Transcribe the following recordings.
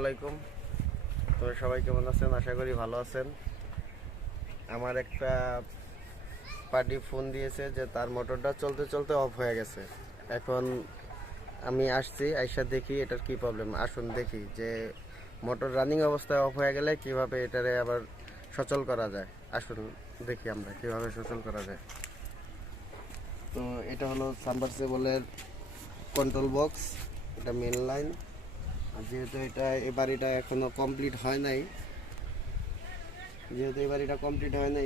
আলাইকুম। তো সবাই কেমন আছেন? আশা করি ভালো আছেন। আমার একটা পার্টি ফোন দিয়েছে যে তার মোটরটা চলতে চলতে অফ হয়ে গেছে। এখন আমি আসছি, আইসা দেখি এটার কি প্রবলেম। আসুন দেখি যে মোটর রানিং অবস্থায় অফ হয়ে গেলে কিভাবে এটারে আবার সচল করা যায়। আসুন দেখি আমরা কিভাবে সচল করা যায়। তো এটা হলো সাবমার্সিবলের কন্ট্রোল বক্স, এটা মেন লাইন। যেহেতু এই বাড়িটা এখনো কমপ্লিট হয় নাই,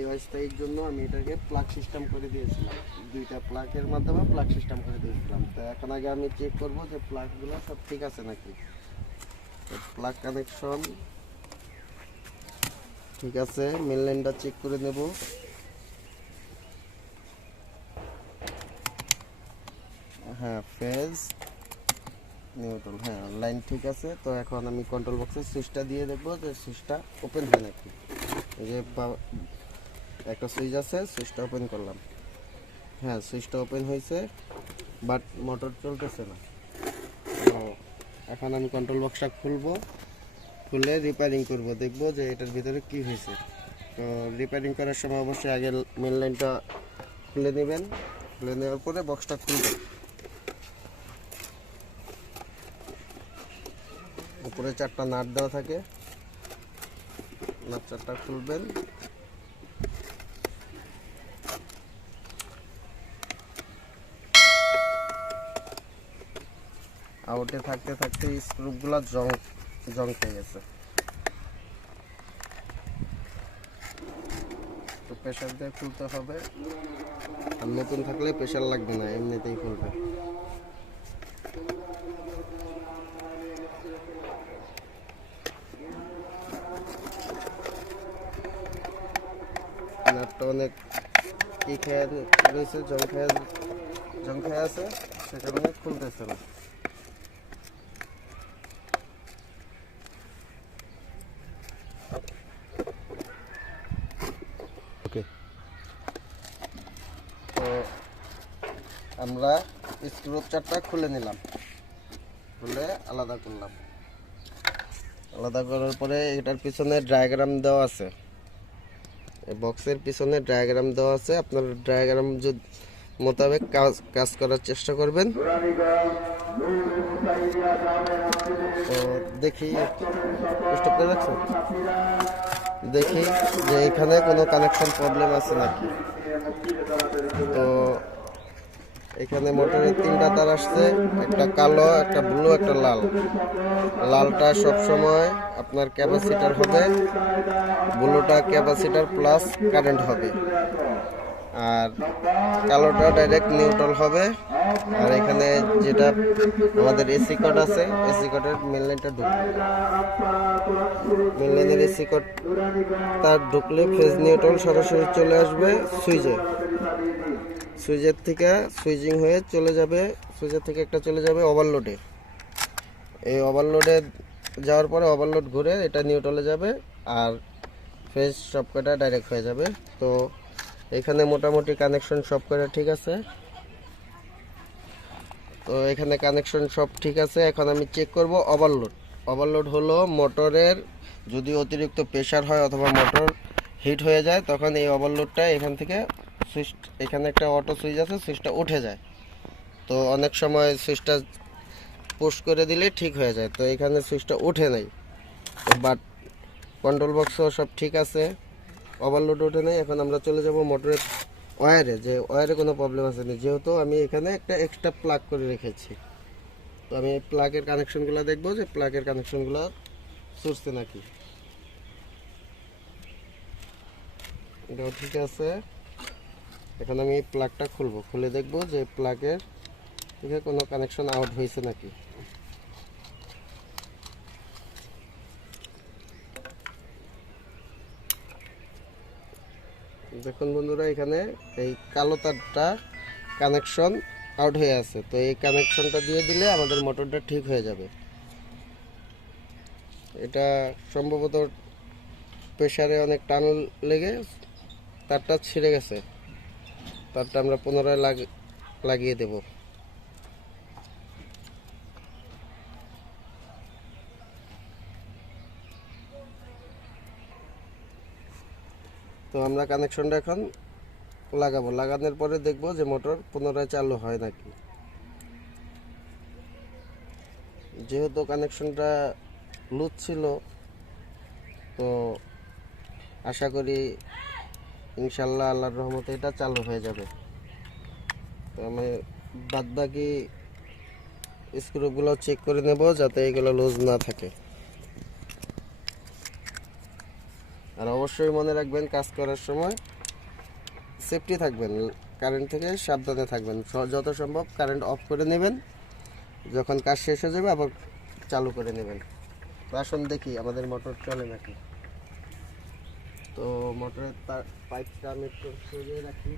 এই অস্থায়ীর জন্য আমি এটাকে প্লাগ সিস্টেম করে দিয়েছিলাম। দুইটা প্লাগের মাধ্যমে প্লাগ সিস্টেম করে দিয়েছিলাম। তো এখন আগে আমি চেক করব যে প্লাগগুলো সব ঠিক আছে নাকি। প্লাগ কানেকশন ঠিক আছে, মেন লাইনটা চেক করে নেব। হ্যাঁ, ফেজ নিউট্রাল, হ্যাঁ লাইন ঠিক আছে। তো এখন আমি কন্ট্রোল বক্সের সুইচটা দিয়ে দেখবো যে সুইচটা ওপেন হয় নাকি। এই যে একটা সুইচ আছে, সুইচটা ওপেন করলাম। হ্যাঁ, সুইচটা ওপেন হয়েছে, বাট মোটর চলতেছে না। তো এখন আমি কন্ট্রোল বক্সটা খুলে রিপেয়ারিং করব, দেখব যে এটার ভিতরে কি হয়েছে। তো রিপেয়ারিং করার সময় অবশ্যই আগে মেন লাইনটা খুলে নেবেন। খুলে নেওয়ার পরে বক্সটা খুলবেন। উপরে 4টা নাট দেওয়া থাকে, নাট 4টা খুলবেন। আউটে থাকতে থাকতে স্ক্রুগুলো জং খেয়ে গেছে। তো প্রেশার দিয়ে খুলতে হবে, আর নতুন থাকলে প্রেশার লাগবে না, এমনিতেই খুলবে। নাটটা অনেক কি খেয়ে রয়েছে, জং খেয়ে আছে, সে কারণে খুলতেছে না। ওকে, তো আমরা স্ক্রু 4টা খুলে নিলাম, খুলে আলাদা করলাম। আলাদা করার পরে এটার পিছনে ডায়াগ্রাম দেওয়া আছে, এই বক্সের পিছনে ডায়াগ্রাম দেওয়া আছে। আপনার ডায়াগ্রাম মোতাবেক কাজ করার চেষ্টা করবেন। তো দেখি স্টপ করে রাখছো, দেখি যে এখানে কোনো কানেকশন প্রবলেম আছে নাকি। তো এখানে মোটরের 3টা তার আসছে, একটা কালো, একটা ব্লু, একটা লাল। লালটা সবসময় আপনার ক্যাপাসিটার হবে, ব্লুটা ক্যাপাসিটার প্লাস কারেন্ট হবে, আর কালোটা ডাইরেক্ট নিউট্রাল হবে। আর এখানে যেটা আমাদের এসি কড আছে, এসি কডের মেন লাইনটা ঢুকবে, মেন লাইনের এসি কড তার ঢুকলে ফেজ নিউট্রাল সরাসরি চলে আসবে সুইচের থেকে সুইচিং হয়ে চলে যাবে, সুইচের থেকে একটা চলে যাবে ওভারলোডে। এই ওভারলোডে যাওয়ার পরে ওভারলোড ঘুরে এটা নিউট্রালে যাবে, আর ফেজ সবকটা ডাইরেক্ট হয়ে যাবে। তো এখানে মোটামুটি কানেকশন সবকটা ঠিক আছে। তো এখানে কানেকশন সব ঠিক আছে। এখন আমি চেক করব ওভারলোড হলো মোটরের যদি অতিরিক্ত প্রেশার হয় অথবা মোটর হিট হয়ে যায়, তখন এই ওভারলোডটা এখান থেকে সুইচ, এখানে একটা অটো সুইচ আছে, সুইচটা উঠে যায়। তো অনেক সময় সুইচটা পুশ করে দিলে ঠিক হয়ে যায়। তো এখানে সুইচটা উঠে নাই, বাট কন্ট্রোল বক্সও সব ঠিক আছে, ওভারলোড ওঠে নাই। এখন আমরা চলে যাব মোটরের ওয়্যারে, যে ওয়্যারে কোনো প্রবলেম আছে না, যেহেতু আমি এখানে একটা এক্সট্রা প্লাগ করে রেখেছি। তো আমি প্লাগের কানেকশনগুলো দেখব যে প্লাগের কানেকশনগুলো চলছে নাকি। এটাও ঠিক আছে। এখন আমি প্লাগটা খুলে দেখব যে প্লাগের থেকে কোনো কানেকশন আউট হয়েছে নাকি। দেখুন বন্ধুরা, এখানে এই কালো তারটা কানেকশন আউট হয়ে আছে। তো এই কানেকশনটা দিয়ে দিলে আমাদের মোটরটা ঠিক হয়ে যাবে। এটা সম্ভবত প্রেসারে অনেক টান লেগে তারটা ছিঁড়ে গেছে, তারটা আমরা পুনরায় লাগিয়ে দেব। আমরা কানেকশনটা এখন লাগাবো, লাগানোর পরে দেখব যে মোটর পুনরায় চালু হয় নাকি। যেহেতু কানেকশনটা লুজ ছিল, তো আশা করি ইনশাল্লাহ আল্লাহর রহমতে এটা চালু হয়ে যাবে। তো আমি বাদবাকি স্ক্রুগুলো চেক করে নেব যাতে এগুলো লুজ না থাকে। আর অবশ্যই মনে রাখবেন কাজ করার সময় সেফটি থাকবেন, কারেন্ট থেকে সাবধানে থাকবেন। যত সম্ভব কারেন্ট অফ করে নেবেন, যখন কাজ শেষ হয়ে যাবে আবার চালু করে নেবেন। তো আসুন দেখি আমাদের মোটর চলে নাকি। তো মোটরের তার পাইপটা আমি একটু সরিয়ে রাখি।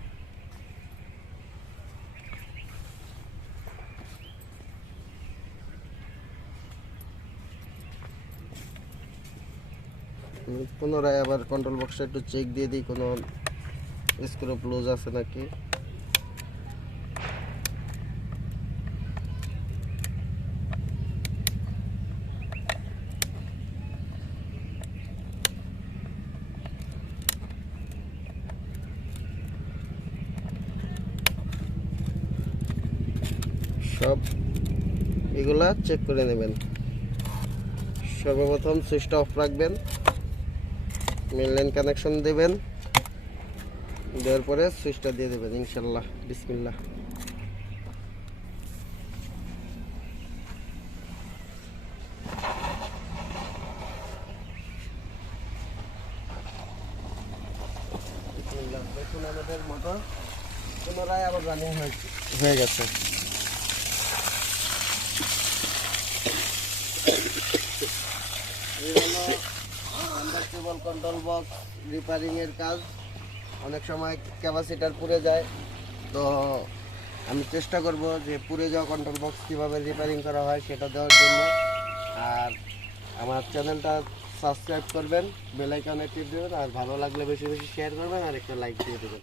পুনরায় আবার কন্ট্রোল বক্সটা একটু চেক দিয়ে দিই কোনো স্ক্রু লুজ আছে নাকি। সব এগুলা চেক করে নেবেন। সর্বপ্রথম সুইচটা অফ রাখবেন, মেইন লাইন কানেকশন দেবেন, দেওয়ার পরে সুইচটা দিয়ে দেবেন ইনশাল্লাহ। বিসমিল্লাহ। দেখুন আমাদের মোটর পুনরায় আবার রানিং হয়ে গেছে। এই হলো সাবমার্সিবল কন্ট্রোল বক্স রিপেয়ারিং এর কাজ। অনেক সময় ক্যাপাসিটার পুড়ে যায়, তো আমি চেষ্টা করব যে পুড়ে যাওয়া কন্ট্রোল বক্স কীভাবে রিপেয়ারিং করা হয় সেটা দেওয়ার জন্য। আর আমার চ্যানেলটা সাবস্ক্রাইব করবেন, বেল আইকনে টিপ দেবেন, আর ভালো লাগলে বেশি বেশি শেয়ার করবেন আর একটা লাইক দিয়ে দেবেন।